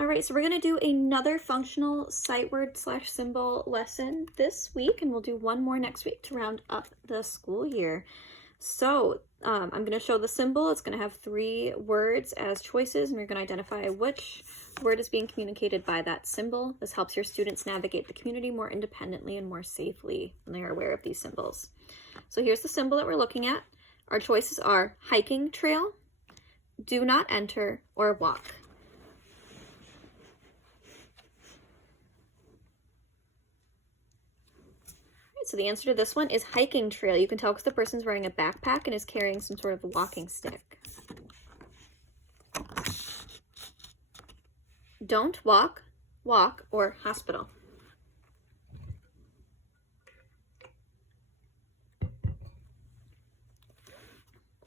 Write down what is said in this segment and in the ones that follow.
All right, so we're going to do another functional sight word / symbol lesson this week, and we'll do one more next week to round up the school year. So I'm going to show the symbol. It's going to have 3 words as choices, and we're going to identify which word is being communicated by that symbol. This helps your students navigate the community more independently and more safely when they are aware of these symbols. So here's the symbol that we're looking at. Our choices are hiking trail, do not enter, or walk. So the answer to this one is hiking trail. You can tell because the person's wearing a backpack and is carrying some sort of a walking stick. Don't walk, walk, or hospital.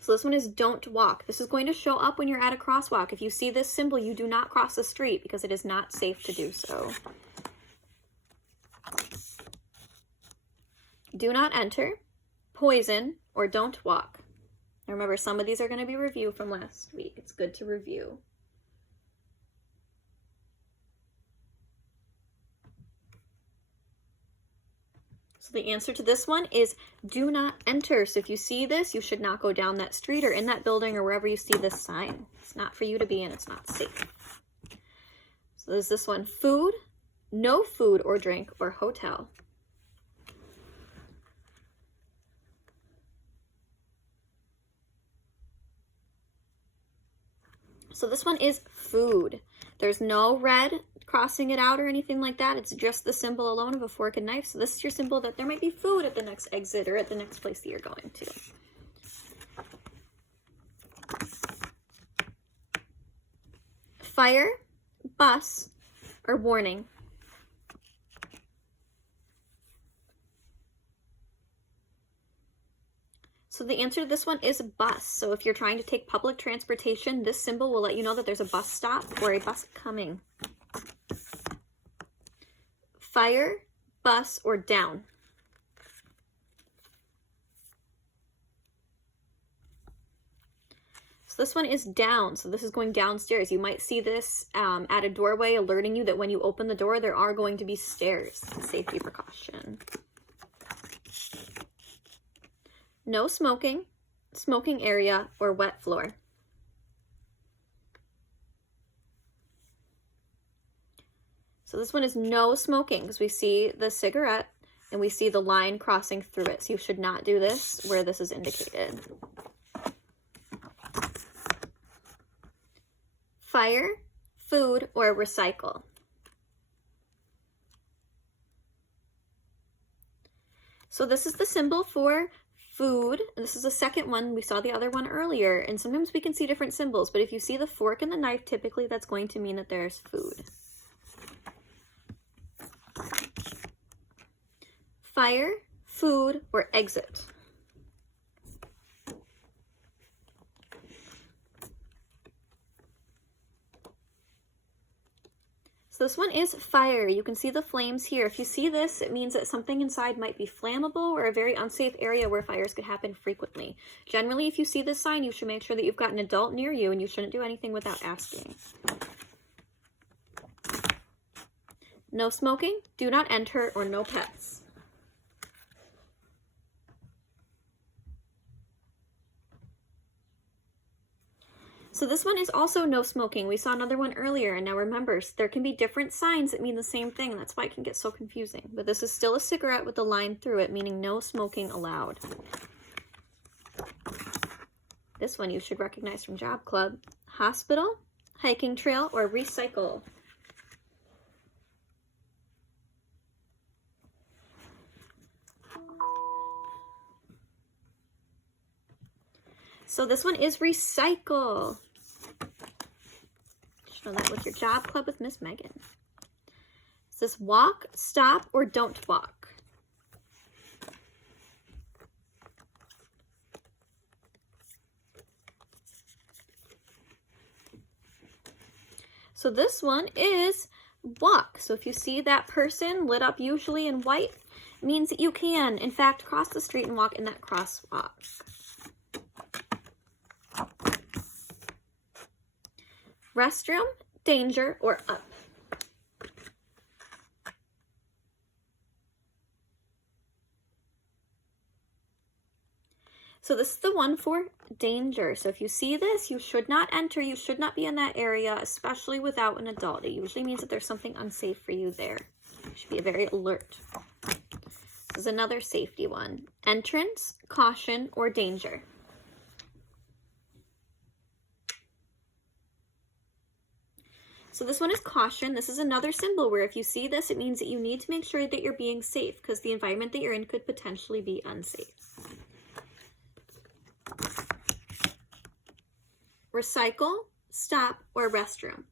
So this one is don't walk. This is going to show up when you're at a crosswalk. If you see this symbol, you do not cross the street because it is not safe to do so. Do not enter, poison, or don't walk. Now remember, some of these are going to be review from last week. It's good to review. So the answer to this one is do not enter. So if you see this, you should not go down that street or in that building or wherever you see this sign. It's not for you to be in. It's not safe. So there's this one, food, no food or drink, or hotel. So this one is food. There's no red crossing it out or anything like that. It's just the symbol alone of a fork and knife. So this is your symbol that there might be food at the next exit or at the next place that you're going to. Fire, bus, or warning. So the answer to this one is bus. So if you're trying to take public transportation, this symbol will let you know that there's a bus stop or a bus coming. Fire, bus, or down. So this one is down. So this is going downstairs. You might see this at a doorway alerting you that when you open the door, there are going to be stairs. Safety precaution. No smoking, smoking area, or wet floor. So this one is no smoking because we see the cigarette and we see the line crossing through it. So you should not do this where this is indicated. Fire, food, or recycle. So this is the symbol for food. This is the second one. We saw the other one earlier, and sometimes we can see different symbols, but if you see the fork and the knife, typically that's going to mean that there's food. Fire, food, or exit. So this one is fire. You can see the flames here. If you see this, it means that something inside might be flammable or a very unsafe area where fires could happen frequently. Generally, if you see this sign, you should make sure that you've got an adult near you and you shouldn't do anything without asking. No smoking, do not enter, or no pets. So this one is also no smoking. We saw another one earlier, and now remember, there can be different signs that mean the same thing. That's why it can get so confusing. But this is still a cigarette with a line through it, meaning no smoking allowed. This one you should recognize from Job Club. Hospital, hiking trail, or recycle. So this one is recycle. Show that with your Job Club with Miss Megan. Is this walk, stop, or don't walk? So this one is walk. So if you see that person lit up usually in white, it means that you can, in fact, cross the street and walk in that crosswalk. Restroom, danger, or up. So this is the one for danger. So if you see this, you should not enter. You should not be in that area, especially without an adult. It usually means that there's something unsafe for you there. You should be very alert. This is another safety one. Entrance, caution, or danger. So this one is caution. This is another symbol where if you see this, it means that you need to make sure that you're being safe because the environment that you're in could potentially be unsafe. Recycle, stop, or restroom.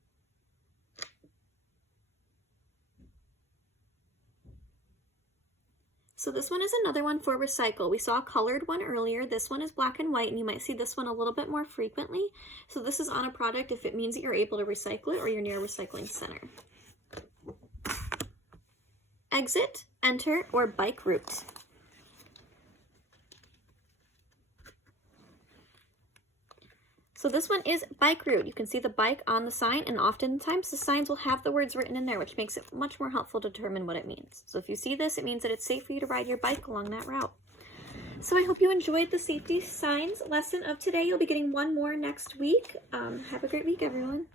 So this one is another one for recycle. We saw a colored one earlier. This one is black and white, and you might see this one a little bit more frequently. So this is on a product if it means that you're able to recycle it or you're near a recycling center. Exit, enter, or bike route. So this one is bike route. You can see the bike on the sign, and oftentimes the signs will have the words written in there, which makes it much more helpful to determine what it means. So if you see this, it means that it's safe for you to ride your bike along that route. So I hope you enjoyed the safety signs lesson of today. You'll be getting one more next week. Have a great week, everyone.